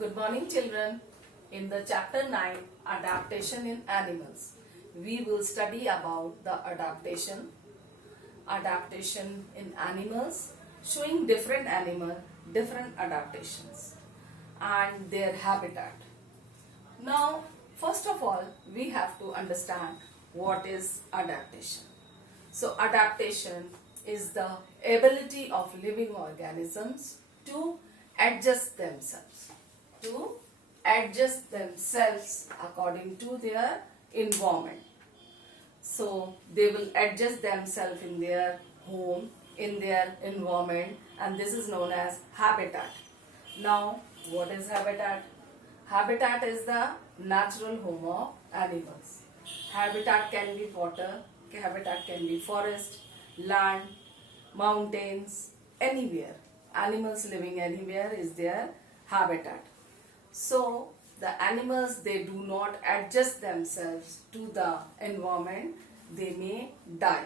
Good morning, children. In the chapter 9, Adaptation in Animals, we will study about the adaptation in animals, showing different different adaptations and their habitat. Now, first of all, we have to understand what is adaptation. So, adaptation is the ability of living organisms to adjust themselves according to their environment. So they will adjust themselves in their home, in their environment, and this is known as habitat. Now, what is habitat? Habitat is the natural home of animals. Habitat can be water, habitat can be forest, land, mountains, anywhere. Animals living anywhere is their habitat. So the animals, they do not adjust themselves to the environment, they may die.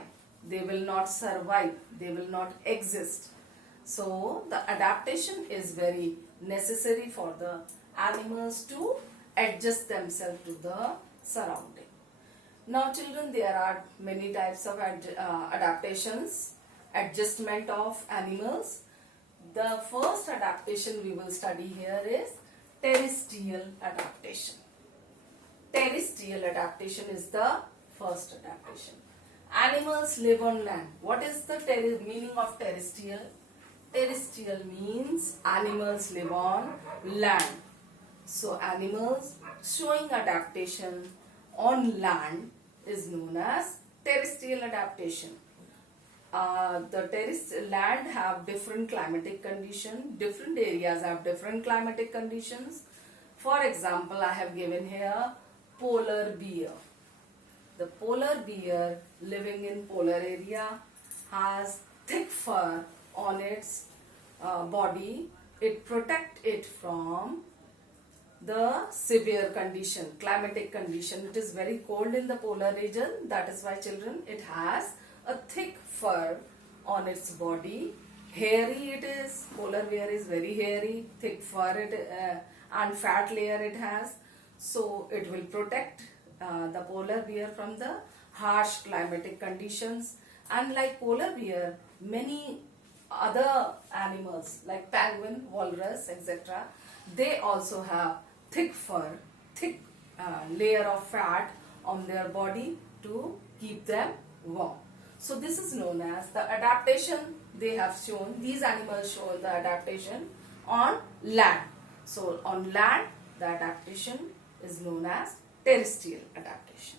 They will not survive, they will not exist. So the adaptation is very necessary for the animals to adjust themselves to the surrounding. Now children, there are many types of adaptations, adjustment of animals. The first adaptation we will study here is terrestrial adaptation. Terrestrial adaptation is the first adaptation. Animals live on land. What is the meaning of terrestrial? Terrestrial means animals live on land. So animals showing adaptation on land is known as terrestrial adaptation. The land have different climatic conditions. Different areas have different climatic conditions. For example, I have given here polar bear. The polar bear living in polar area has thick fur on its body. It protects it from the severe condition, climatic condition. It is very cold in the polar region. That is why, children, it has a thick fur on its body. Hairy it is. Polar bear is very hairy, thick fur and fat layer it has. So it will protect the polar bear from the harsh climatic conditions. And like polar bear, many other animals like penguin, walrus, etc., they also have thick fur, thick layer of fat on their body to keep them warm. So this is known as the adaptation they have shown. These animals show the adaptation on land. So on land, the adaptation is known as terrestrial adaptation.